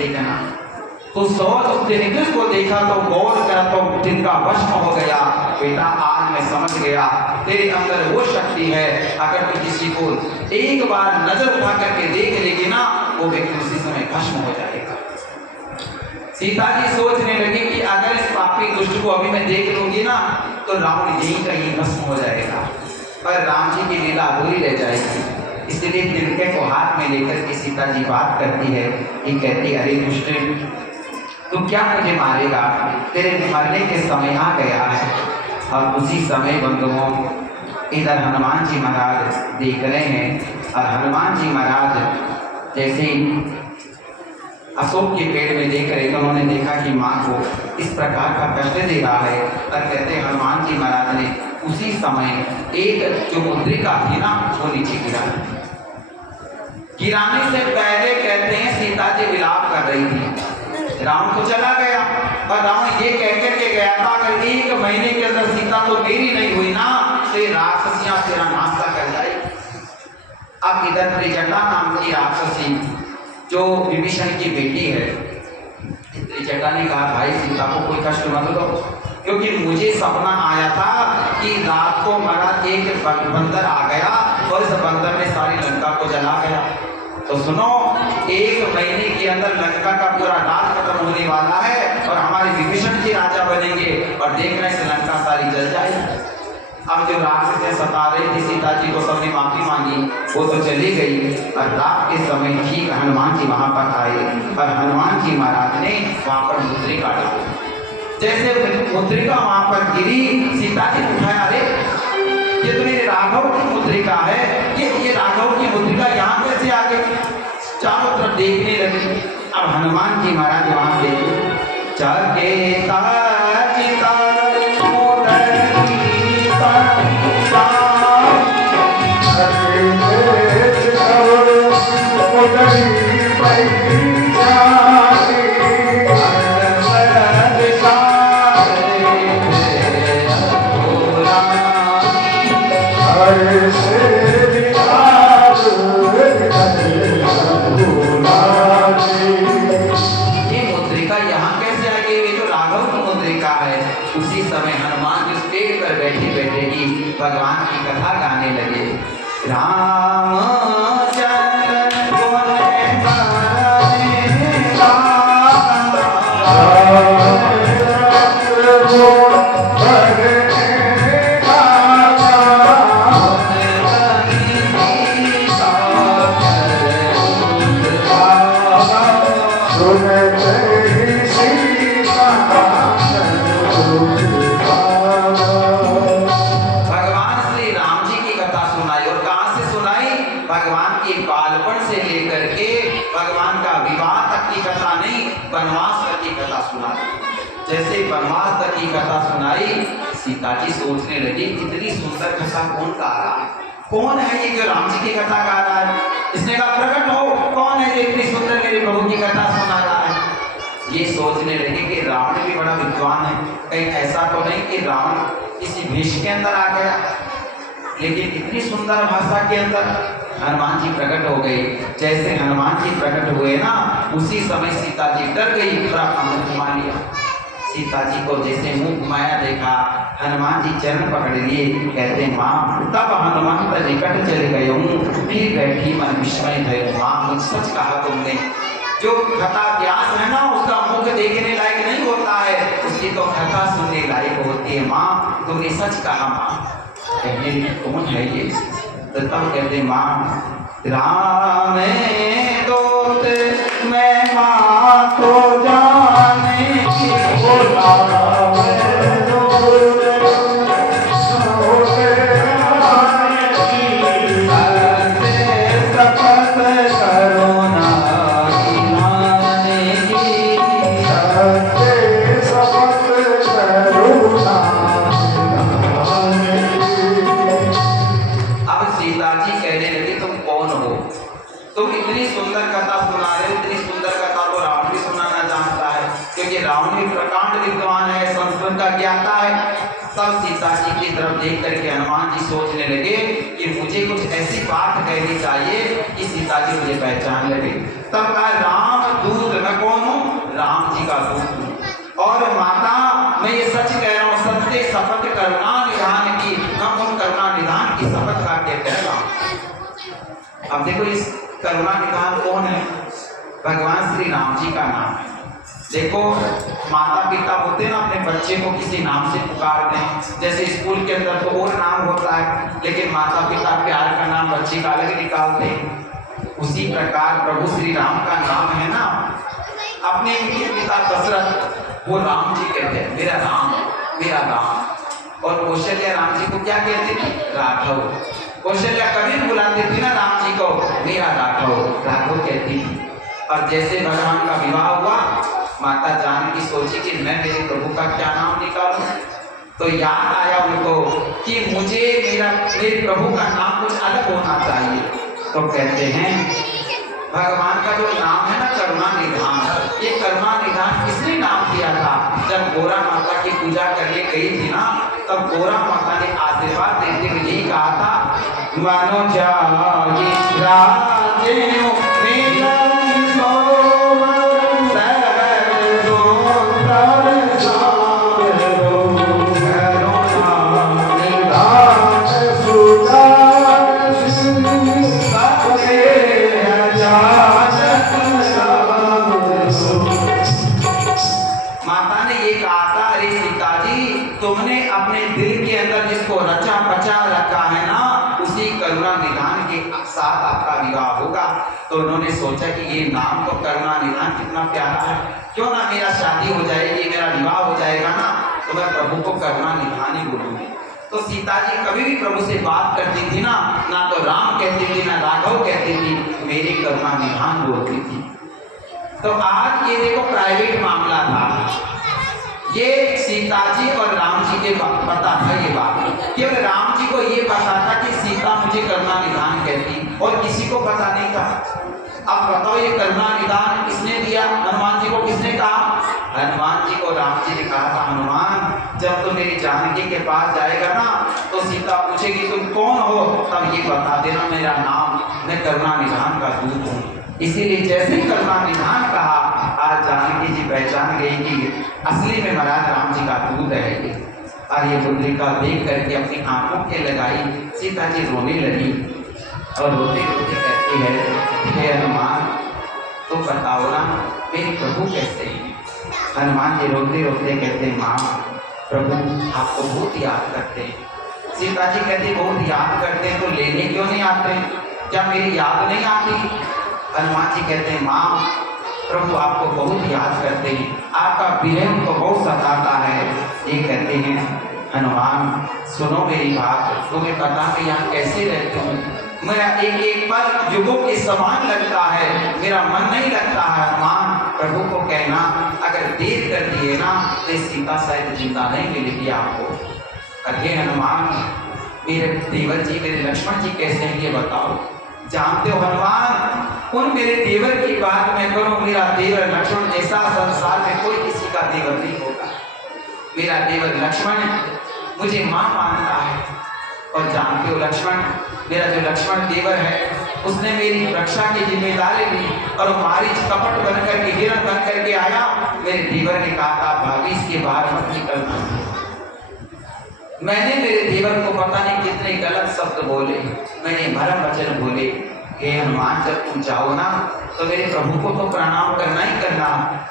देखना। तो सोच उसने निकल को देखा तो गौर कर तो जिनका वश हो गया, बेटा आज मैं समझ गया तेरे अंदर वो शक्ति है, अगर तू किसी को एक बार नजर उठा करके देख लेगी ना, वो व्यक्ति उसी समय भस्म हो जाएगा। सीता जी सोचने लगी कि अगर इस पापी दुष्ट को अभी मैं देख लूंगी ना, तो रावण यहीं का यहीं भस्म हो जाएगा, पर राम जी की लीला अधूरी रह जाएगी। इसलिए तिनके को हाथ में लेकर के सीता जी बात करती है कि कहती, अरे दुष्ट, तू क्या मुझे मारेगा, तेरे मरने के समय आ गया है। और उसी समय बंधुओं इधर हनुमान जी महाराज देख रहे हैं, और हनुमान जी महाराज जैसे अशोक के पेड़ में देख रहे थे, उन्होंने देखा कि माँ को इस प्रकार का कष्ट दे रहा है। और कहते हैं हनुमान जी महाराज ने उसी समय एक जो मुद्रिका थी ना, वो नीचे गिरा। गिराने से पहले कहते हैं सीता जी विलाप कर रही थी। राम तो चला गया, और रावण ये कह कर के गया था, अगर 1 महीने के अंदर सीता तो मेरी नहीं हुई ना, तो राक्षसियां तेरा नाश्ता कर जाएगी। अब इधर त्रिजटा नाम की राक्षसी जो विभीषण की बेटी है, त्रिजटा ने कहा, भाई सीता को कोई कष्ट मत दो, क्योंकि मुझे सपना आया था कि रात को हमारा एक बंदर आ गया और इस बंदर ने सारी लंका को जला गया। तो सुनो, 1 महीने के अंदर लंका का पूरा राज खत्म होने वाला है, और हमारे विभीषण जी राजा बनेंगे, और देखना इस लंका सारी जल जाएगी। अब जो राक्षस सता रही थी सीता जी को, सबने माफी मांगी, वो तो चली गई। और रात के समय ठीक हनुमान जी वहां पर आए, और हनुमान जी महाराज ने वहां पर मुद्रिका डाली। जैसे मुद्रिका वहां पर गिरी, सीता जी उठाया, अरे ये तो मेरे राघव की मुद्रिका है, ये राघव की मुद्रिका यहाँ कैसे आ गई। चारों तरफ देखने लगे। अब हनुमान जी महाराज वहां से जाके भगवान की कथा गाने लगे। राम जैसे वनवास तक की कथा सुनाई, सीता जी सोचने लगी इतनी सुंदर कथा कौन गा रहा है, कौन है ये जो राम जी की कथा गा रहा है। इसने कहा प्रकट हो, कौन है जो इतनी सुंदर मेरे प्रभु की कथा सुना रहा है। ये सोचने लगे कि रावण भी बड़ा विद्वान है, कहीं ऐसा तो नहीं कि रावण किसी भेष के अंदर आ गया। लेकिन इतनी सुंदर भाषा के अंदर हनुमान जी प्रकट हो गए। जैसे हनुमान जी प्रकट हुए ना, उसी समय सीता जी डर गई, पूरा मुंह घुमा लिया। सीता जी को जैसे मुंह घुमाया देखा, हनुमान जी चरण पकड़ लिए, कहते माँ तब हनुमान पर निकट चले गए हूँ, फिर बैठी मन विस्मय भय। माँ मुझ सच कहा तुमने, जो कथा व्यास है ना उसका मुख देखने लायक नहीं होता है, उसकी तो कथा सुनने लायक होती है। माँ तुमने सच कहा। माँ कहने कौन है ये, तो तब कहते माँ राम दोस्त मैं माँ को जाने की ज्ञाता है। तब सीता जी की तरफ देख करके हनुमान जी सोचने लगे कि मुझे कुछ ऐसी बात कहनी चाहिए कि सीता जी मुझे पहचान लगे। तब कहा राम दूत, मैं कौन अब देखो इस करुणा निधान कौन है? भगवान श्री राम जी का नाम है। देखो माता पिता होते हैं ना, अपने बच्चे को किसी नाम से पुकारते हैं। जैसे स्कूल के अंदर तो और नाम होता है, लेकिन माता पिता प्यार का नाम बच्चे का अलग निकालते हैं। उसी प्रकार प्रभु श्री राम का नाम है ना, अपने इनके पिता दशरथ वो राम जी कहते हैं, मेरा राम, मेरा राम। और कौशल्या राम जी को क्या कहती थी? राघव। कौशल्या कभी बुलाती थी ना राम जी को, मेरा राघव, राघव कहती थी। और जैसे भगवान का विवाह हुआ, माता जानकी सोची कि मैं मेरे प्रभु का क्या नाम निकालूं। तो याद आया उनको कि मुझे मेरे प्रभु का नाम कुछ अलग होना चाहिए। तो कहते हैं भगवान का जो नाम है ना करुणा निधान, ये करुणा निधान किसने नाम दिया था? जब गोरा माता की पूजा करने गई थी ना, तब गोरा माता ने आशीर्वाद देते हुए यही कहा था, मानो जाए तुमने अपने दिल के अंदर जिसको रचा बचा रखा है ना, उसी करुणा निधान के साथ आपका विवाह होगा। तो उन्होंने सोचा कि ये नाम तो करुणा निधान कितना प्यारा है, क्यों ना मेरा शादी हो जाएगी, मेरा विवाह हो जाएगा ना, तो मैं प्रभु को करुणा निधान ही बोलूंगी। तो सीता जी कभी भी प्रभु से बात करती थी ना, ना तो राम कहती थी ना राघव कहती थी, मेरी करुणा निधान बोलती थी। तो आज ये देखो प्राइवेट मामला था, ये सीता जी और राम जी के पता था ये बात, केवल राम जी को ये पता था कि सीता मुझे करुणा निधान कहती, और किसी को पता नहीं था। अब बताओ ये करुणा निधान किसने दिया? हनुमान जी को किसने कहा? हनुमान जी को राम जी ने कहा था, हनुमान जब तुम मेरी जानकी के पास जाएगा ना, तो सीता पूछेगी तुम कौन हो, तब ये बता देना मेरा नाम, मैं करुणा निधान का दूत हूँ। इसीलिए जैसे ही करुणा निधान कहा, आज जानकी जी पहचान गई कि असली में महाराज राम जी का दूत है ये। और ये पुत्रिका देख करके अपनी आंखों के लगाई, सीता जी रोने लगी और रोते रोते कहती है, हे हनुमान तो बताओ ना मेरे प्रभु कैसे हैं? हनुमान जी रोते रोते कहते हैं, माँ प्रभु आपको बहुत याद करते हैं। सीता जी कहती बहुत याद करते हैं, तो लेने क्यों नहीं आते? क्या मेरी याद नहीं आती? हनुमान जी कहते हैं, माँ प्रभु आपको बहुत याद करते हैं, आपका विरह उनको बहुत सताता है। ये कहते हैं, हनुमान सुनो मेरी बात, तुम्हें पता मैं यहाँ कैसे रहती हूँ, मेरा एक एक पल युगों के समान लगता है, मेरा मन नहीं लगता है। हनुमान प्रभु को कहना अगर देर कर दिए ना, तो सीता शायद जिंदा नहीं मिलेगी आपको। अरे हनुमान मेरे देवर जी मेरे लक्ष्मण जी कैसे हैं ये बताओ। जानते हो हनुमान, उन मेरे देवर की बात मैं करूं, मेरा देवर लक्ष्मण जैसा संसार में कोई किसी का देवर नहीं होगा। मेरा देवर लक्ष्मण मुझे मां मानता है, और जानते हो लक्ष्मण, मेरा जो लक्ष्मण देवर है उसने मेरी रक्षा की जिम्मेदारी ली, और मारीच कपट बनकर के हिरण बन करके आया। मेरे देवर ने कहा था भाभी इसके बाहर मत निकलना। मैंने मेरे देवर को पता नहीं कितने गलत शब्द बोले, मैंने भरम वचन बोले। हे हनुमान जब तुम जाओ ना, तो मेरे प्रभु को तो प्रणाम करना ही करना,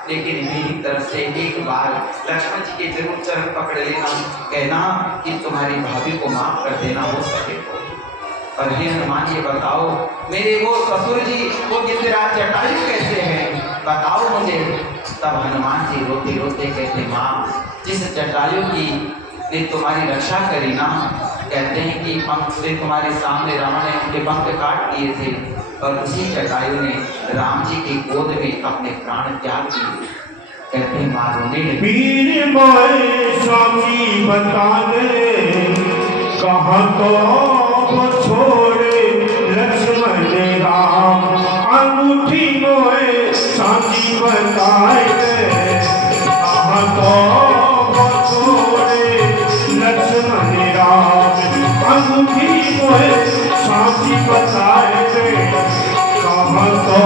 लेकिन मेरी तरफ से एक बार लक्ष्मण जी के जरूर चरण पकड़ लेना, कहना कि तुम्हारी भाभी को माफ कर देना हो सके तो। और हे हनुमान ये बताओ मेरे वो ससुर जी वो गिरिराज जटायु कैसे हैं, बताओ मुझे। तब हनुमान जी रोते रोते कहते, माँ जिस जटायु की ने तुम्हारी रक्षा करी ना, कहते हैं कि पंख से तुम्हारे सामने रावण ने उनके पंख काट दिए थे, और उसी जटायु ने राम जी की गोद में अपने प्राण त्याग दिए। कहते हैं माँ रोने लगी। वीर मोए स्वामी बता दे, कहाँ तो छोड़े लक्ष्मण राम, अंगूठी मोए साची बताए दे, कहाँ तो छोड़े लक्ष्मण राम, अंगूठी मोए साची बताए दे, कहाँ तो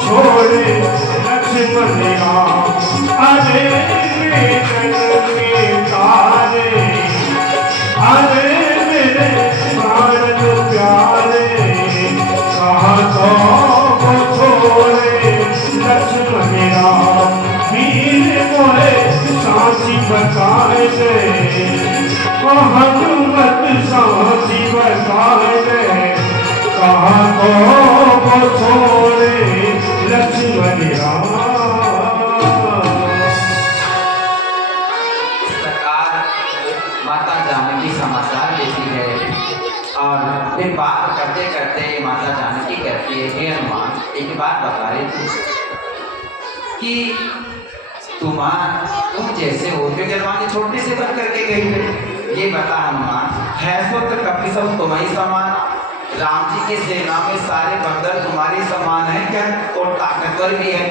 छोड़े लक्ष्मण राम। अरे मेरे तारे, अरे मेरे प्राण प्यारे, तो छोड़े लक्ष्मण राम वीर मोरे सांसी बसाए दे हनुमत सांसी बसाए दे कहाँ को छोड़े लक्ष्मण राम। इस प्रकार माता जानकी समाचार देती है और फिर बात करते करते माता जानकी कहती है, हे हनुमान एक बात बता रही थी कि तुम जैसे हो क्योंकि हनुमान जी छोटे से बन करके गई है। ये बता हनुमान है सो तो कभी सब तुम्हारी समान, राम जी की सेना में सारे बंदर तुम्हारे समान है क्या और ताकतवर भी है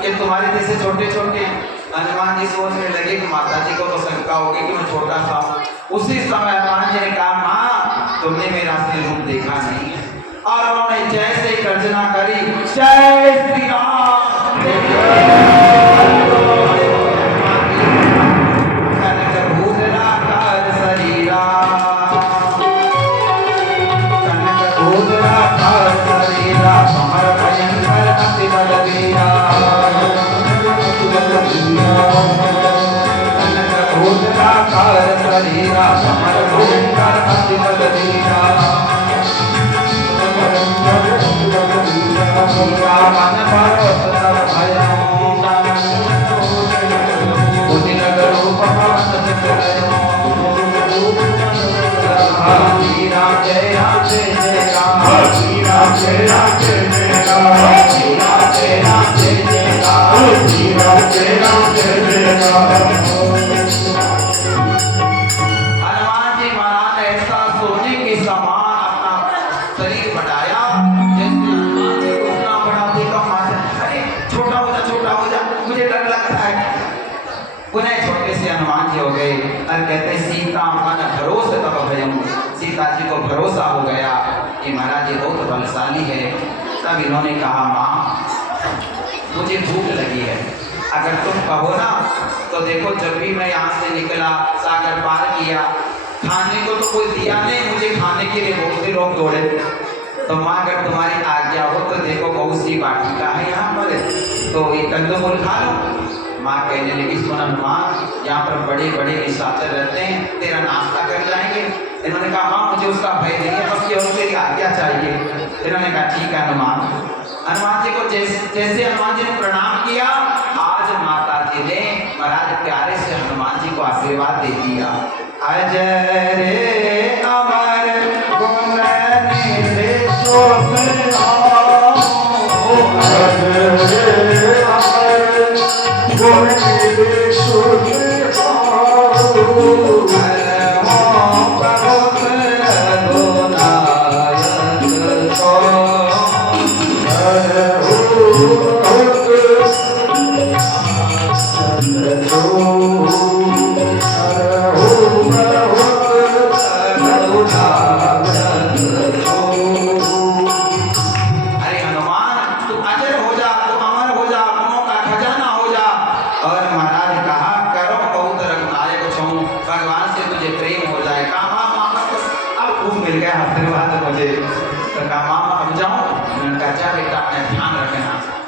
कि तुम्हारे जैसे छोटे छोटे हैं। हनुमान जी सोचने लगे कि माता जी को तो शंका होगी कि मैं छोटा सा हूँ। उसी समय हनुमान जी ने कहा माँ तुमने मेरा असली रूप देखा नहीं है। और उन्होंने जैसे गर्जना करी जय श्री राम कनक भूषणा कर शरीरा कनक भूषणा कर शरीरा समर भयंकर अति बलवीरा कनक भूषणा कर शरीरा समर भयंकर अति बलवीरा मन भरोस सब भयं कुटिल रूप पवन चितलयो श्री राम जय राम जय जय राम श्री राम जय राम जय जय राम श्री राम जय राम जय जय राम श्री राम जय राम जय जय राम। हनुमान जी महाराज ने ऐसा सोने के समान अपना शरीर बढ़ाया जैसे हनुमान जी को उतना बड़ा देखा माता अरे छोटा हो जा मुझे डर लगता है। पुनः छोटे से हनुमान जी हो गए और कहते सीता मन भरोसे तब भयम, सीता जी को भरोसा हो गया कि महाराज जी बहुत बलशाली है। तब इन्होंने कहा माँ मुझे भूख लगी है, अगर तुम कहो ना तो देखो जब भी मैं यहाँ से निकला सागर पार किया खाने को तो कोई दिया नहीं, मुझे खाने के लिए बहुत से लोग दौड़े। तो माँ अगर तुम्हारी आज्ञा हो तो देखो बहुत सी वाटिका है यहाँ पर तो एक कंदमूल खा लो। माँ कहने लगी सुन हनुमान यहाँ पर बड़े बड़े निशाचर रहते हैं तेरा नाश्ता कर जाएंगे। इन्होंने कहा माँ मुझे उसका भय नहीं है बस केवल तेरी आज्ञा चाहिए। इन्होंने कहा ठीक है हनुमान। हनुमान जी को जैसे हनुमान जी ने प्रणाम किया आज माता जी ने महाराज प्यारे से हनुमान जी को आशीर्वाद दे दिया। अजय रे अमर गुण निधि शोभ गुण निधि शोभ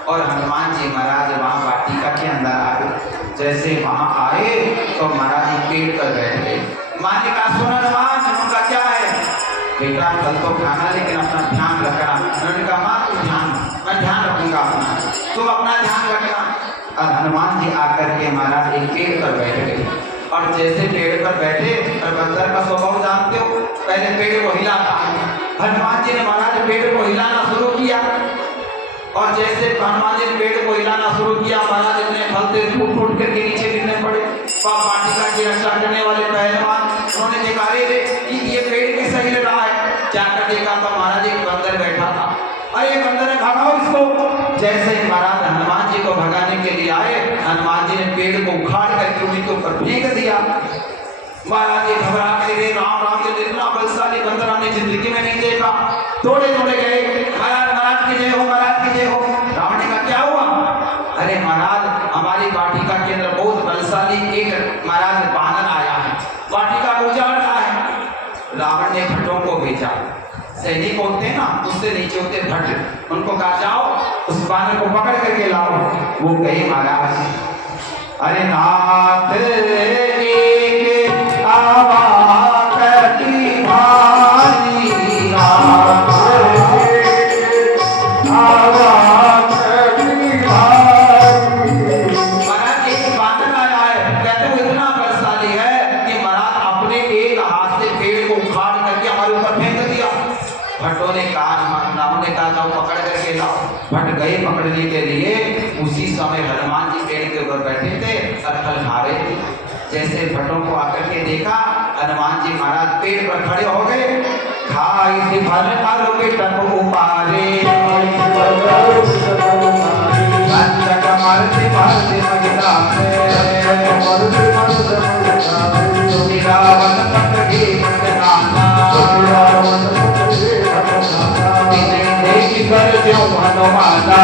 और हनुमान जी महाराज वहाँ वाटिका के अंदर आ गए। जैसे वहाँ आए तो महाराज जी पेड़ पर बैठ गए। माँ ने कहा सुन हनुमान उनका क्या है बेटा कल तो खाना लेकिन अपना ध्यान रखना। उन्होंने कहा माँ तू ध्यान मैं ध्यान रखूंगा अपना तुम अपना ध्यान रखना। और हनुमान जी आकर के महाराज एक पेड़ पर बैठ गए और जैसे पेड़ पर बैठे और बंदर का स्वभाव जानते हो पहले पेड़ को हिलाता है। हनुमान जी ने महाराज पेड़ को हिलाना शुरू किया और जैसे हनुमान जी ने पेड़ को हिलाना शुरू किया महाराज इतने फलते फूट फूट करके नीचे गिरने पड़े। वाटिका की रक्षा करने वाले पहलवान उन्होंने देखा अरे ये पेड़ कैसा हिल रहा है। जाकर देखा तो महाराज एक बंदर बैठा था। अरे बंदर ने भगाओ इसको। जैसे महाराज हनुमान जी को भगाने के लिए आए हनुमान जी ने पेड़ को उखाड़ करके उन्हीं के ऊपर फेंक दिया। महाराज जी घबरा के राम राम के इतना बलशाली बंदर हमने जिंदगी में नहीं देखा। दौड़े दौड़े गए महाराज की जय हो महाराज की जय हो। रावण ने कहा क्या हुआ। अरे महाराज हमारी वाटिका के अंदर बहुत बलशाली एक महाराज बानर आया है वाटिका को उजाड़ रहा है। रावण ने भट्टों को भेजा सैनिक होते हैं ना, उससे नीचे होते भट्ट, उनको कहा जाओ उस बानर को पकड़ करके लाओ। वो गए महाराज, अरे नाथ एक आवाज की भारी, महाराज एक बानर आया है, कहते वो इतना बलशाली है कि महाराज अपने एक हाथ से पेड़ को उखाड़ करके हमारे ऊपर फेंक दिया। भट्टों ने कहा, राम ने कहा जाओ पकड़ करके लाओ। भट्ट गए पकड़ने के लिए। उसी समय हनुमान जी पेड़ के ऊपर बैठे थे और फल खा रहे थे। जैसे भट्टों को आकर के देखा, हनुमान जी महाराज पेड़ पर खड़े हो गए। खाई थी फल आलो के टप उपारे, मारते मारते मगिरा रावण पट के देख कर जो हनुमाना,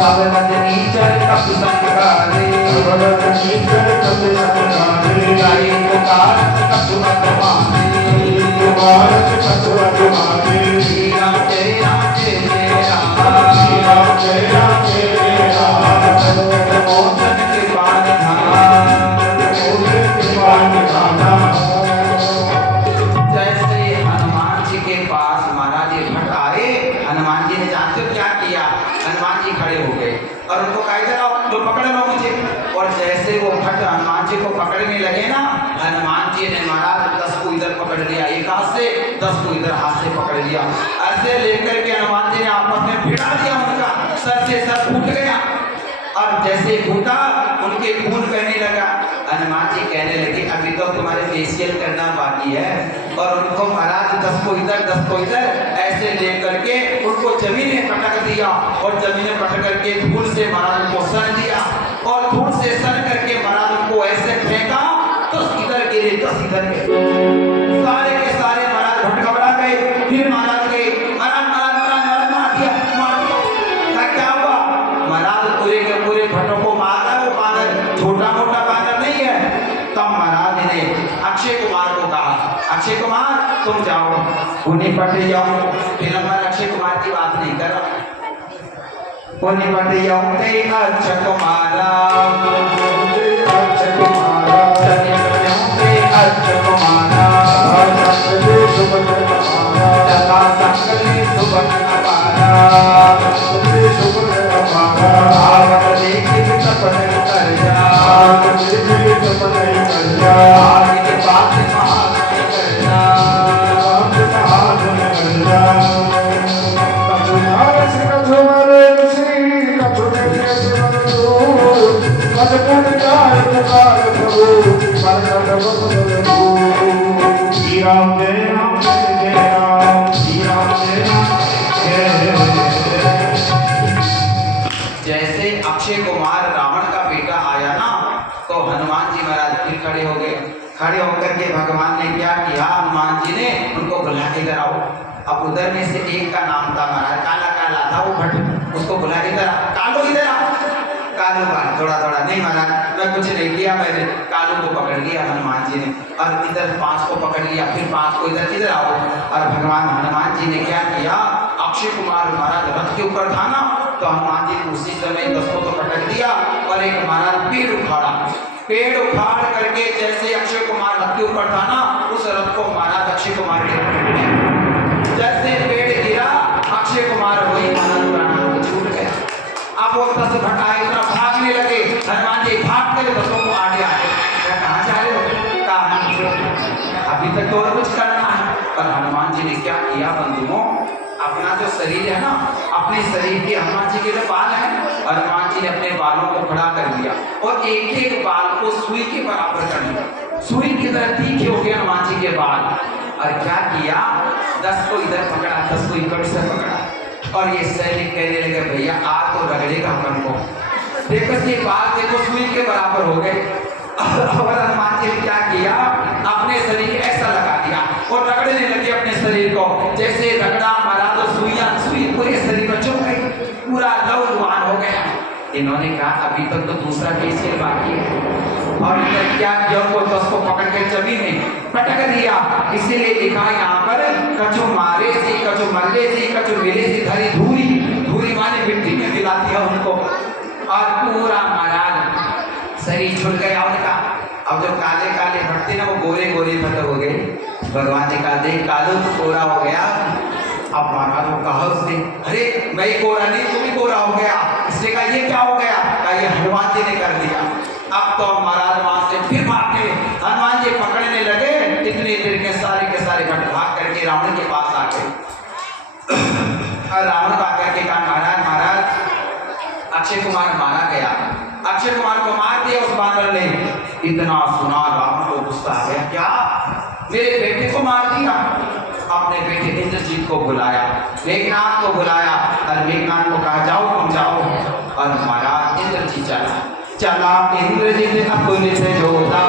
तब रजनी चल कप संगारे, गाय पुकार कप अगवाने, श्री राम जय राम जय राम, मोहन कृपान धाम। जैसे हनुमान जी के पास महाराज ये भट्ट आए, हनुमान जी ने जानते हो क्या किया, हनुमान जी खड़े हो गए और उनको कहा इधर आओ, तो पकड़ लो मुझे। और जैसे वो भट्ट हनुमान जी को पकड़ने लगे ना, हनुमान जी ने महाराज 10 को इधर पकड़ लिया एक हाथ से, 10 को इधर हाथ से पकड़ लिया। ऐसे लेकर के हनुमान जी ने आपस में भिड़ा दिया, उनका सर से सर फूट गया। और जैसे फूटा उनके खून बहने लगा। हनुमान जी कहने लगे अभी तो तुम्हारे फेशियल करना बाकी है। और उनको महाराज 10 को इधर 10 को इधर ऐसे लेकर के उनको जमीन में पटक दिया। और जमीन में पटक करके धूल से महाराज उनको सन दिया। और धूल से सन करके महाराज उनको ऐसे फेंका तो इधर गिरे 10 इधर गिरे। सारे के सारे महाराज भट्ट घबरा गए। फिर महाराज गए, महाराज महाराज महाराज मार दिया मार दिया। क्या हुआ? महाराज पूरे के पूरे भट्टों को मारा। वो बानर छोटा मोटा बानर नहीं है। तब महाराज ने अक्षय कुमार को कहा, अक्षय कुमार तुम जाओ उन्हीं पट जाओ। फिर हमारे अक्षय कुमार की बात नहीं कर रहा, उन्हीं पट जाओ। अक्षय कुमारा अक्षय कुमारा अक्षय कुमारा चला सकले सुबह हमारा, आवत देखे सपन कर जा, आगे के बात महान कर जा। श्री राम जय राम जय राम, श्री राम जय राम जय राम। जैसे अक्षय कुमार रावण का बेटा आया ना, तो हनुमान जी महाराज फिर खड़े हो गए। खड़े होकर के भगवान ने क्या किया, हनुमान जी ने उनको बुला के इधर आओ। अब उधर में से एक का नाम था महाराज काला काला था वो भट्ट, उसको बुला के इधर आ, कालू इधर आ। कालू का थोड़ा थोड़ा नहीं महाराज मैं कुछ नहीं किया, मैंने कालू को पकड़ लिया हनुमान जी ने। और इधर 5 को पकड़ लिया, फिर 5 को इधर आओ। और भगवान हनुमान जी ने क्या किया, अक्षय कुमार महाराज रथ के ऊपर था ना, तो हनुमान जी ने उसी समय 10 को तो पकड़ दिया। और एक महाराज पेड़ उखाड़ा, पेड़ उखाड़ करके जैसे अक्षय कुमार रथ के ऊपर था ना, उस रथ को महाराज अक्षय कुमार के जैसे पेड़ गिरा, अक्षय कुमार वही महाराज प्राण छूट गया। अब वो 10 भट्टाए इतना भागने लगे। हनुमान जी भागते हुए 10 को आगे आए। कहाँ जा रहे हो? कहा अभी तक तो और कुछ करना है। पर हनुमान जी ने क्या किया बंधुओं, अपना जो शरीर है ना, अपने शरीर के हनुमान जी के जो बाल हैं, हनुमान जी ने अपने बालों को खड़ा कर दिया और एक एक बाल को सुई के बराबर कर दिया। सुई की तरह तीखे हो गए हनुमान जी के बाल। और क्या किया, 10 को इधर पकड़ा, 10 को इधर से पकड़ा। और ये सैनिक कहने लगे भैया आग तो रगड़ेगा अपन को, देखो ये बाल देखो सुई के बराबर हो गए। और हनुमान जी ने क्या किया, अपने शरीर ऐसा लगा दिया और रगड़ने लगे अपने शरीर को। जैसे रगड़ा मारा तो सुई पूरे शरीर में चुभ गई, पूरा लहूलुहान हो गया। इन्होंने कहा अभी तक तो दूसरा फेशियल बाकी है। और इन्होंने क्या किया, तो उसको पकड़ के जमीन में पटक दिया। इसीलिए लिखा यहाँ पर कछु मारे सी कछु मरले सी कछु मिले सी धरी धूरी, धूरी माने मिट्टी में मिला दिया उनको और पूरा महाराज शरीर छुट गया उनका। अब जो काले काले भट्टे ना वो गोरे गोरे भट्ट हो गए। भगवान ने कहा देख कालू तो गोरा हो गया। अब महाराज को कहा उसने, अरे मैं ही गोरा नहीं तू भी गोरा हो गया। इसने कहा ये क्या हो गया? कहा ये हनुमान जी ने कर दिया। अब तो महाराज वहां से फिर भागे, हनुमान जी पकड़ने लगे। इतनी देर के सारे भट्ट भाग करके रावण के पास आ गए। और रावण को आकर के कहा महाराज महाराज अक्षय कुमार मारा गया। अक्षय कुमार को मार दिया उस बानर ने। इतना सुना रावण को गुस्सा आ गया, क्या मेरे बेटे को मार दिया? अपने बेटे इंद्रजीत को बुलाया, मेघनाथ को बुलाया और मेघनाथ को कहा जाओ तुम जाओ। और महाराज इंद्रजीत चला इंद्रजीत अपने से जोता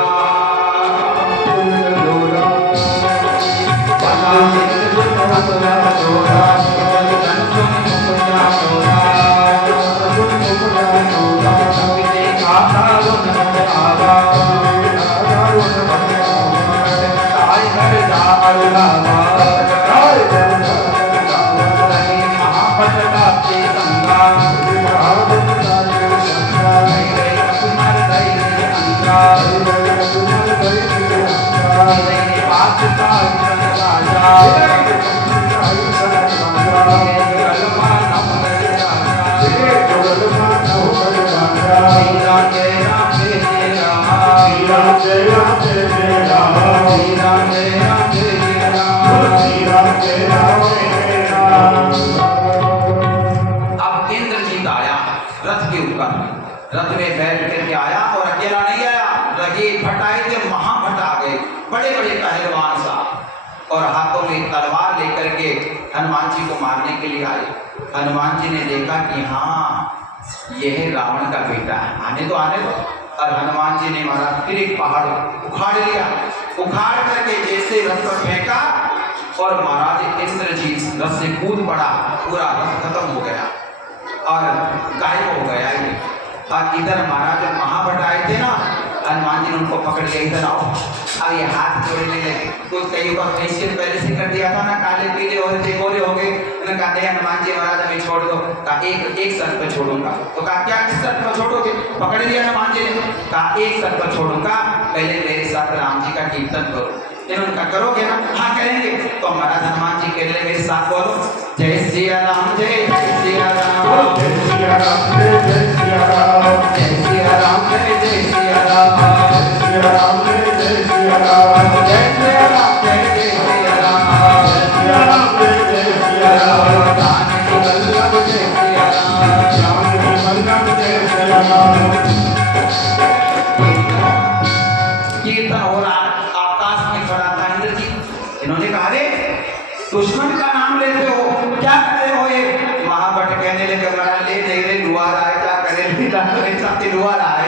रथ में बैठ करके आया और अकेला नहीं आया, लगे भटाए थे महाभट आ गए, बड़े बड़े पहलवान साहब और हाथों में तलवार लेकर के हनुमान जी को मारने के लिए आए। हनुमान जी ने देखा कि हाँ यह रावण का बेटा है, आने दो। और हनुमान जी ने महाराज फिर एक पहाड़ उखाड़ लिया, उखाड़ करके जैसे रथ पर फेंका और महाराज इंद्रजीत रथ से कूद पड़ा, पूरा रथ खत्म हो गया और गायब हो गया। और इधर महाराज जब महाभट आए थे ना, हनुमान जी ने उनको पकड़ लिया, इधर आओ। अब ये हाथ जोड़ने लगे, कुछ कई बार फेशियल पहले से कर दिया था ना, काले पीले हो रहे थे, गोरे हो गए। उन्होंने कहा नहीं हनुमान जी महाराज हमें छोड़ दो। कहा एक शर्त पर छोड़ूंगा। तो कहा क्या किस शर्त पर छोड़ोगे? पकड़ लिया हनुमान जी ने। कहा एक शर्त पर छोड़ूंगा, पहले मेरे साथ राम जी का कीर्तन करो। इन्होंने कहा करोगे ना? हाँ करेंगे। तो महाराज हनुमान जी कह रहे मेरे साथ बोलो जय सिया राम जय सिया राम जय सिया राम जय सिया राम जय सिया राम जय सिया राम जय सिया राम जय सिया राम जय सिया राम जय सिया राम जय सिया राम जय सिया राम जानकी वल्लभ जय सिया राम जानकी वल्लभ जय सिया राम। कीर्तन हो रहा, आकाश में खड़ा था इंद्रजीत। इन्होंने कहा अरे दुश्मन का नाम लेते हो, क्या करते हो? ये महाभट कहने लगे महाराज ले नहीं रे दुआर आए, क्या करे दुआर आए।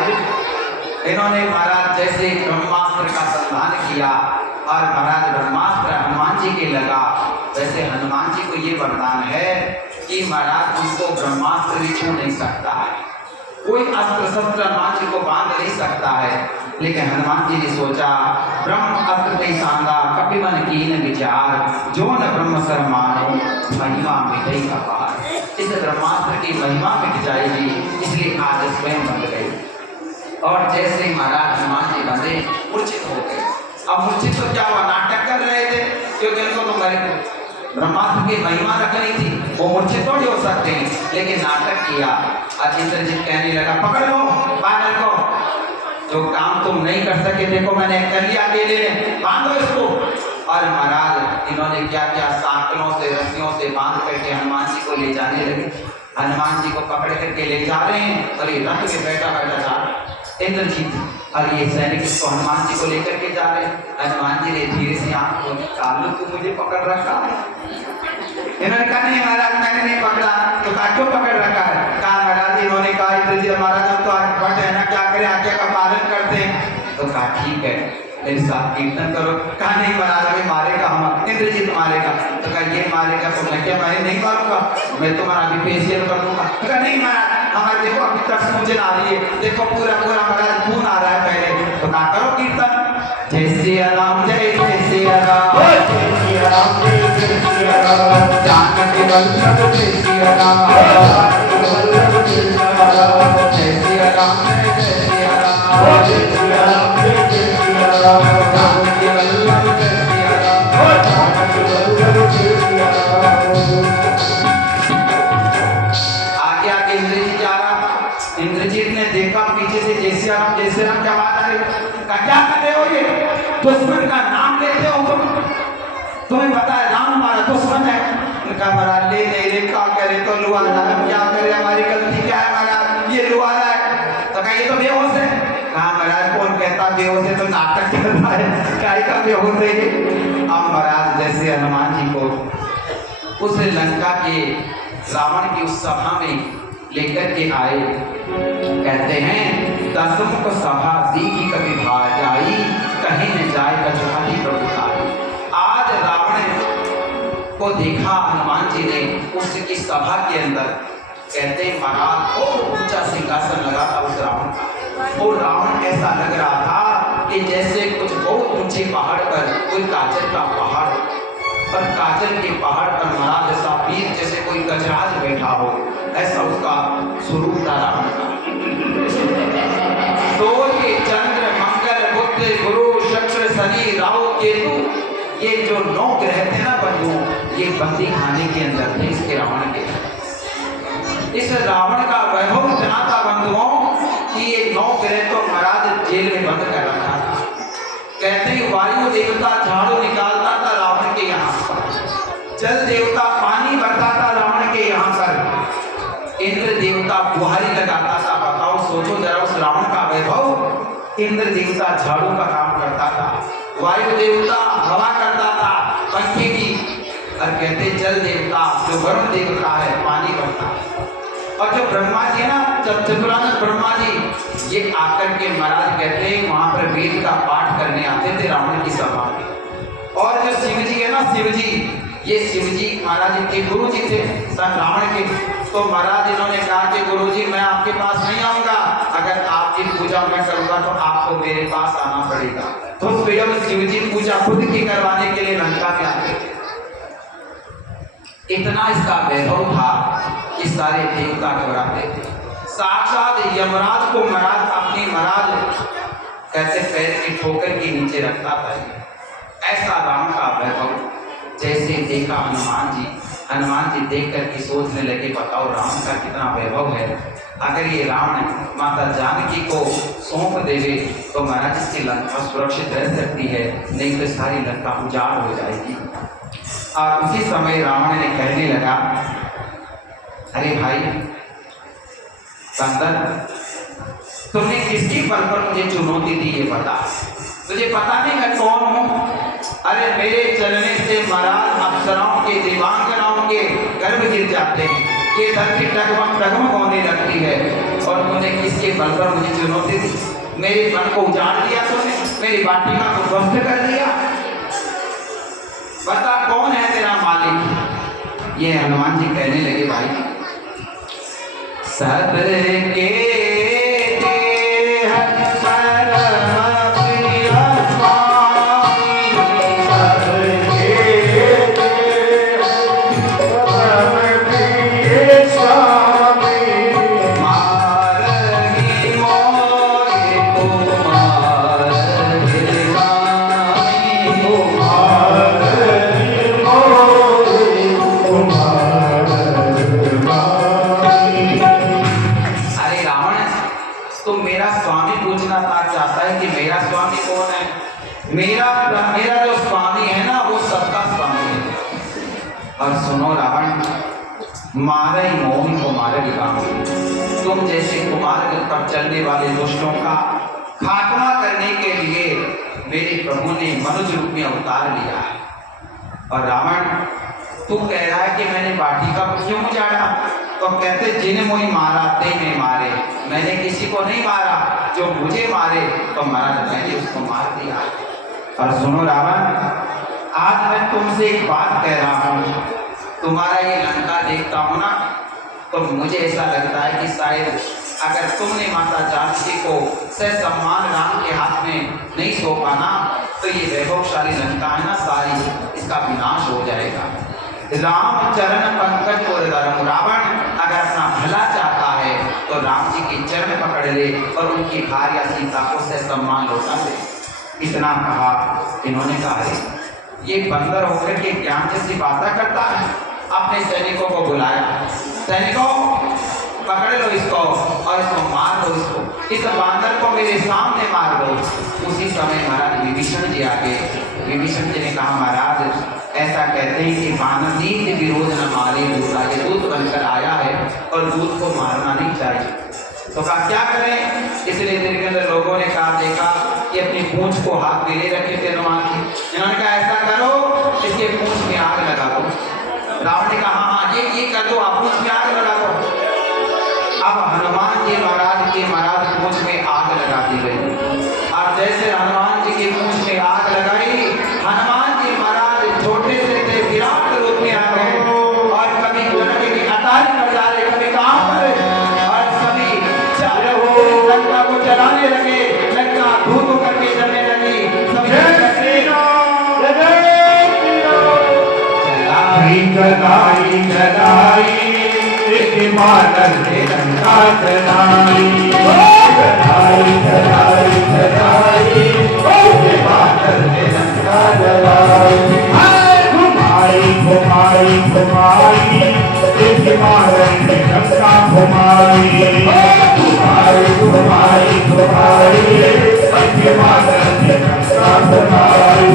इन्होंने महाराज जैसे ब्रह्मास्त्र का संधान किया और महाराज ब्रह्मास्त्र हनुमान जी के लगा, वैसे हनुमान जी को ये वरदान है कि महाराज उनको ब्रह्मास्त्र भी छू नहीं सकता है, कोई अस्त्र शस्त्र हनुमान जी को बांध नहीं सकता है। लेकिन हनुमान जी ने सोचा ब्रह्म अस्त्र नहीं सांदा कपि मन कीन विचार, जो न ब्रह्म सर मानो महिमा मिटई अपार। इस ब्रह्मास्त्र की महिमा मिट जाएगी, इसलिए आज स्वयं बंध गई। और जैसे महाराज हनुमान जी बंधे मूर्छित हो गए। अब मूर्छित तो क्या हुआ, नाटक कर रहे थे क्योंकि उनको तो मरे ब्रह्मास्त्र की महिमा रखनी थी, वो मूर्छित थोड़ी हो सकते हैं, लेकिन नाटक किया। इंद्रजीत कहने लगा पकड़ लो बानर को, जो काम तुम नहीं कर सके देखो मैंने कर लिया अकेले ने, बांधो इसको। और महाराज इन्होंने क्या किया, सांकलों से रस्सियों से बांध करके हनुमान जी को ले जाने लगे। हनुमान जी को पकड़ करके ले जा रहे हैं और ये रथ में बैठा बैठा जा रहा है इंद्रजीत, और ये सैनिक इसको हनुमान जी को लेकर के जा रहे हैं। हनुमान जी ने धीरे से आंख खोली, कालू तू मुझे पकड़ रखा है? इन्होंने कहा नहीं महाराज मैंने नहीं पकड़ा। तो कहा क्यों पकड़ रखा है? कहा महाराज इन्होंने कहा इंद्रजीत महाराज हम तो भट है ना, क्या करें आज्ञा का पालन करते हैं। तो कहा ठीक है मेरे साथ कीर्तन करो। कहा नहीं महाराज हमें मारेगा, हम इंद्रजीत मारेगा। तो कहा ये मारेगा तो मैं क्या, मैं नहीं मारूंगा, मैं तुम्हारा अभी फेशियल कर दूंगा। तो कहा नहीं महाराज हमारे देखो अभी तक सूजन आ रही है, देखो पूरा पूरा महाराज खून आ रहा है पहले, तो क्या करो कीर्तन, जय सिया राम जय सिया राम, जय सिया राम जय सिया राम, जानकी वल्लभ जय सिया राम, वल्लभ जय सिया राम, जय सिया राम जय सिया राम, जय सिया राम जय सिया राम, जानकी वल्लभ जय सिया राम, जानकी वल्लभ जय सिया राम। आगे आगे इंद्रजीत जा रहा था, इंद्रजीत ने देखा पीछे से जय सिया राम की आवाज आ रही, कहा क्या कर रहे हो ये, दुश्मन का नाम लेते हो तुम, तुम्हें पता है राम हमारा दुश्मन है। उनका महाराज ले नहीं रे, क्या करे तो लुआरा है, क्या करे हमारी गलती क्या है महाराज, ये लुआरा है, तो कहा ये तो बेहोश है, कहा महाराज कौन कहता बेहोश है, तो नाटक करता है, काय का बेहोश है ये। अब महाराज जैसे हनुमान जी को उस लंका के रावण की उस सभा में लेकर के आए, कहते हैं दसमुख सभा दीघी कभी भा जाई, कहीं न जाए कछुआती प्रभुताई। आज रावण को देखा हनुमान जी ने उसकी सभा के अंदर, कहते हैं महाराज बहुत ऊंचा सिंहासन लगा था उस रावण का, वो रावण ऐसा लग रहा था कि जैसे कुछ बहुत ऊंचे पहाड़ पर कोई काजल का पहाड़, और काजल के पहाड़ पर महाराज जैसा वीर जैसे कोई गजराज बैठा हो, ऐसा उसका स्वरूप था रावण का। सूर्य चंद्र मंगल बुध गुरु शुक्र शनि राहु केतु, ये जो 9 ग्रह थे ना बंधुओं, ये बंदी खाने के अंदर थे इसके रावण के। इस रावण का वैभव इतना था बंधुओं कि ये 9 ग्रह तो महाराज जेल में बंद कर रखा था। कहते हैं वायु देवता झाड़ू निकालता था रावण के यहाँ पर, जल देवता पानी भरता था रावण के यहाँ पर, इंद्र देवता बुहारी लगाता था। बताओ सोचो जरा उस रावण का वैभव। इंद्र देवता झाड़ू का काम करता था, वायु देवता हवा करता था पंखे की, और कहते जल देवता जो वरुण देवता है पानी भरता, और जो ब्रह्मा जी है ना, जब चतुरानंद ब्रह्मा जी ये आकर के महाराज कहते हैं वहां पर वेद का पाठ करने आते थे रावण की सभा में। और जो शिव जी है ना, शिव जी, ये शिव जी महाराज के गुरु जी थे रावण के, तो महाराज इन्होंने कहा कि गुरु जी मैं आपके पास नहीं आऊंगा, अगर आपकी पूजा मैं करूंगा तो आपको मेरे पास आना पड़ेगा। तो स्वयं शिव जी पूजा खुद की करवाने के लिए लंका में आते थे। इतना इसका वैभव था कि सारे देवता घबराते थे। साक्षात यमराज को महाराज अपनी महाराज कैसे पैर की ठोकर के नीचे रखता था, ऐसा राम का वैभव। जैसे देखा हनुमान जी देख करके सोचने लगे बताओ राम का कितना वैभव है, अगर ये रावण माता जानकी को सौंप देवे तो महाराज इसकी लंका सुरक्षित रह सकती है, नहीं तो सारी लंका उजाड़ हो जाएगी। और उसी समय रावण ने कहने लगा अरे भाई बंदर, तुमने किसकी बल पर मुझे चुनौती दी ये बता, तुझे पता नहीं मैं कौन हूँ? अरे मेरे चलने से महाराज अप्सराओं के देवांगनाओं के गर्भ गिर जाते हैं, ये धरती डगमग होने लगती है, और तूने किसके बल पर मुझे चुनौती दी? मेरे मन को उजाड़ दिया तुमने, मेरी वाटिका को ध्वस्त कर दिया, बता कौन है तेरा मालिक? ये हनुमान जी कहने लगे भाई सबके मेरा जो स्वामी है ना वो सबका स्वामी है। और सुनो रावण, मारे मोह को मारे विराम, तुम जैसे कुमार्ग पर चलने वाले दुष्टों का खात्मा करने के लिए मेरे प्रभु ने मनुष्य रूप में अवतार लिया है। और रावण तू कह रहा है कि मैंने वाटिका को क्यों उजाड़ा? तो कहते जिन्हें मुझे मारा ते में मारे, मैंने किसी को नहीं मारा, जो मुझे मारे तो महाराज मैंने उसको मार दिया। और सुनो रावण, आज मैं तुमसे एक बात कह रहा हूँ, तुम्हारा ये लंका देखता हूँ ना, तो मुझे ऐसा लगता है कि शायद अगर तुमने माता जानकी को सम्मान राम के हाथ में नहीं सौंपा ना, तो ये वैभवशाली लंका है ना सारी, इसका विनाश हो जाएगा। राम चरण पंकज और धर्म, रावण अगर अपना भला चाहता है तो राम जी के चरण पकड़ ले और उनकी भार्या सीता को सम्मान लौटा दे। इतना कहा, इन्होंने कहा ये बंदर होकर के ज्ञान जैसी बातें करता है। अपने सैनिकों को बुलाया, सैनिकों पकड़ लो इसको और इसको मार दो, इस बांदर को मेरे सामने मार दो। उसी समय महाराज विभीषण जी आ गए। विभीषण जी ने कहा महाराज ऐसा कहते हैं कि बानर नीति विरोध न मारे दूता, ये दूत बनकर आया है और दूत को मारना नहीं चाहिए। तो कहा क्या करें? इसलिए दिन के अंदर लोगों ने कहा देखा कि अपनी पूंछ को हाथ में ले रखे थे हनुमान जी। इन्होंने कहा ऐसा करो इसके पूंछ में आग लगा दो। रावण ने कहा हाँ ये कर दो, आप पूंछ में आग लगा दो। अब हनुमान जी महाराज के पूंछ में आग लगा दी गई। और जैसे हनुमान जी की पूंछ में आग लगाई, हनुमान जी महाराज छोटे से थे, विराट रूप में आ गए और कभी लंका की अटारी कर जा रहे, कभी कहां पर, और सभी लंका को जलाने लगे। लंका धूप करके जलने लगी। जलाई जलाई एक बादल ने लंका जलाई, जलाई जलाई जलाई एक बादल ने लंका जलाई। घुमाई घुमाई घुमाई एक बादल ने लंका घुमाई, घुमाई घुमाई घुमाई एक बादल ने लंका घुमाई।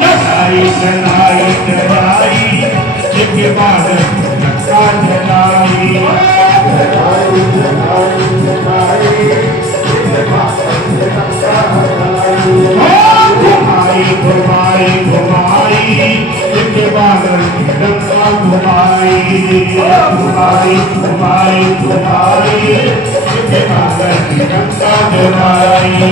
जलाई जलाई के बादल का जलाई, जलाई के बादल का जलाई।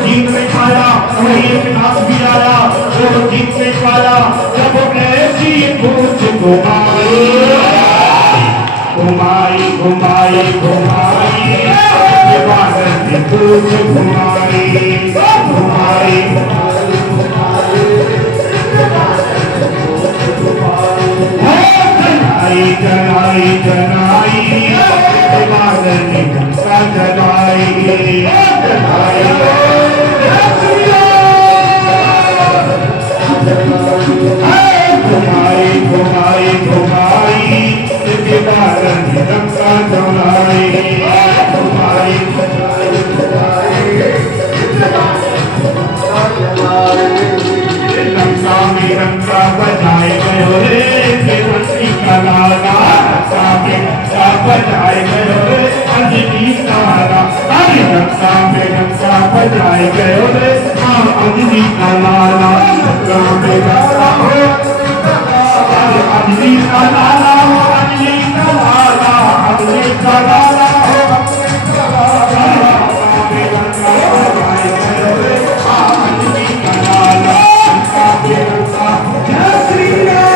जीत नहीं पाया, वही एक नाथ भी आया, वो जीत नहीं पाया, जब ऐसी पूछ घुमाई घुमाई घुमाई घुमाई, बादल की पूछ घुमाई घुमाई जनाई जनाई जनाई, बादल की घंटा जनाई जनाई, घुमाई घुमाई घुमाई, बादल की घंटा जनाई घुमाई लंका में लंका बजाए गयो रे, देवती का लाला लंका में लंका बजाए गयो रे, अंजलि का लाला, अरे लंका में लंका बजाए गयो रे, हाँ अंजलि का लाला लंका में लंका हो, अरे अंजलि का लाला हो, अंजलि का लाला, अंजलि का लाला हो, लंका में लंका बजाए गयो रे, हाँ अंजलि का लाला लंका में लंका, जय श्री राम।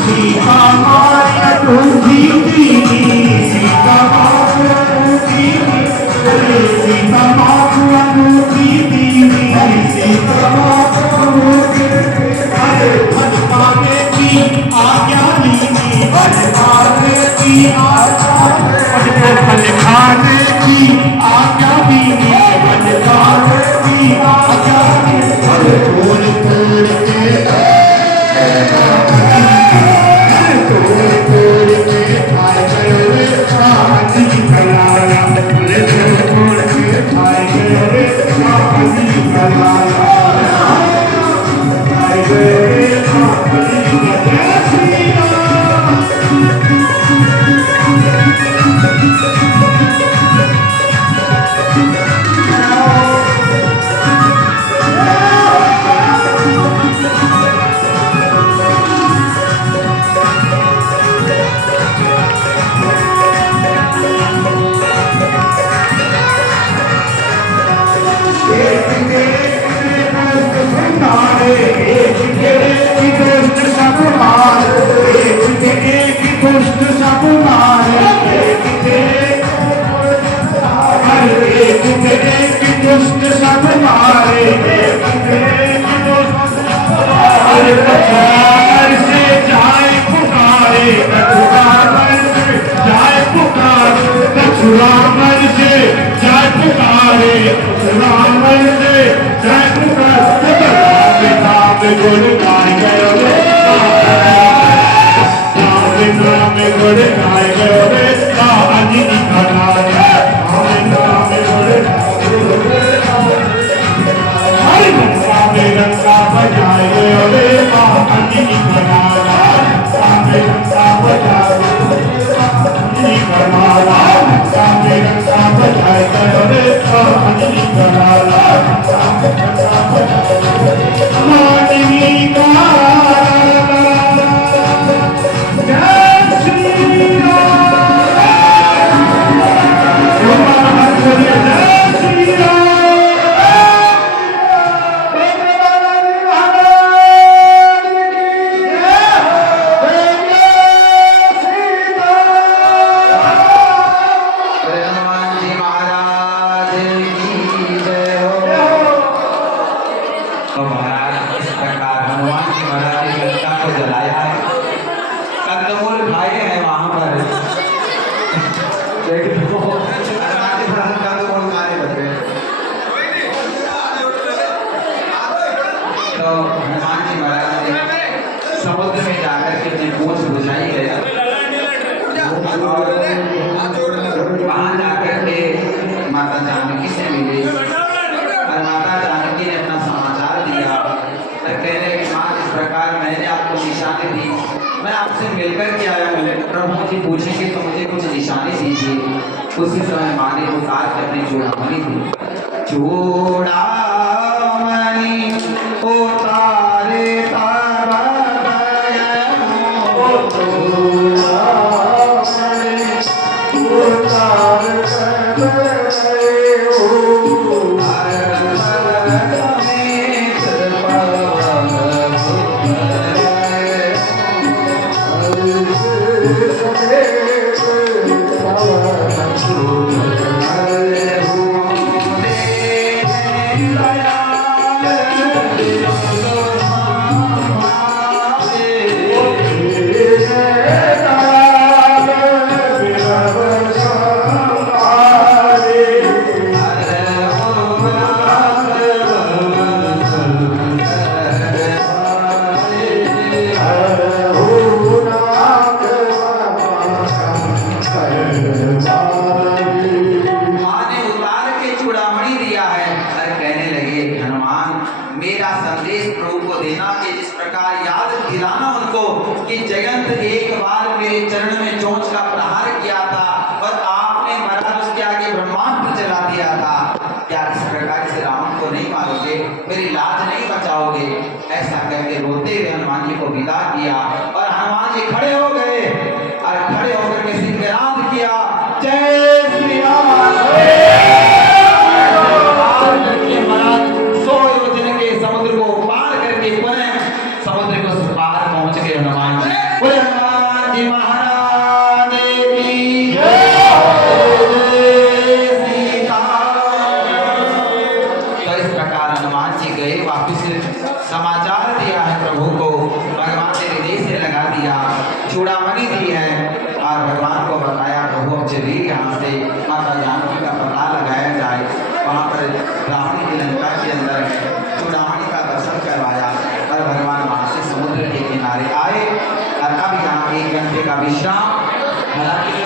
सीता माया दूधी दीदी, सीता माया दूधी दीदी, सीता माया दूधी दीदी, सीता माया दूधी दीदी, अरे भटकाने की आज्ञा दीदी, भटकाने की आज्ञा, भटकाने की आज्ञा दीदी, भटकाने की आज्ञा दीदी, अरे तोड़ तोड़ के खाए गयो रे, अंजलि का लाला, तोड़ के खाए गयो रे, अंजलि का लाला, खाए गयो रे, अंजलि का, जय श्री राम। रावण से जय पुकारे, रावण से जय पुकारे, नाम गुण गाय गयो रे, नाम गुण गाय गयो रे, अंजलि का लाला, नाम गुण लंका में लंका बजाए गयो रे, अंजलि का लाला, लंका में लंका बजाए अंजलि का लाला, लंका में लंका बजाए गयो रे, अंजलि का लाला, लंका में लंका बजाए अंजलि का लाला, जय श्री राम, जय श्री राम। समुद्र में जाकर के अपनी पूंछ बुझाई गया और वहां जाकर के माता जानकी से मिले और माता जानकी ने अपना समाचार दिया और कह रहे कि मां, इस प्रकार मैंने आपको निशानी दी, मैं आपसे जी पूछेंगे तो मुझे कुछ निशानी दीजिए। उसी समय माँ ने उतार के अपनी चूड़ामणि दी। चूड़ामणि उतारे तब गए हो, माँ ने उतार के चूड़ामणि दिया है और कहने लगे हनुमान मेरा संदेश प्रभु को देना कि जिस प्रकार याद दिलाना उनको कि जयंत एक बार मेरे चरण में चोंच का प्रहार किया था और आपने महाराज उसके आगे ब्रह्मास्त्र चला दिया था। क्या इस प्रकार से रावण को नहीं मारोगे, मेरी लाज नहीं बचाओगे? ऐसा कहकर रोते हुए हनुमान जी को विदा किया और हनुमान जी खड़े हो गए और खड़े होकर के सिंहनाद किया, जय श्री राम। महाराज 100 योजन के समुद्र को पार करके पुनः समुद्र को पार पहुंच गए हनुमान जी। बोले हनुमान जी महाराज की जय। तो इस प्रकार हनुमान जी गए, वापिस समाचार दिया है प्रभु को, भगवान ने हृदय से लगा दिया, चूड़ामणि दी है और भगवान को बताया प्रभु अब चलिए यहाँ से माता जानकी का पता लगाया जाए। वहाँ पर रावण की लंका के अंदर चूड़ामणि का दर्शन करवाया और भगवान वहाँ से समुद्र के किनारे आए और अब यहाँ 1 घंटे का विश्राम। हालांकि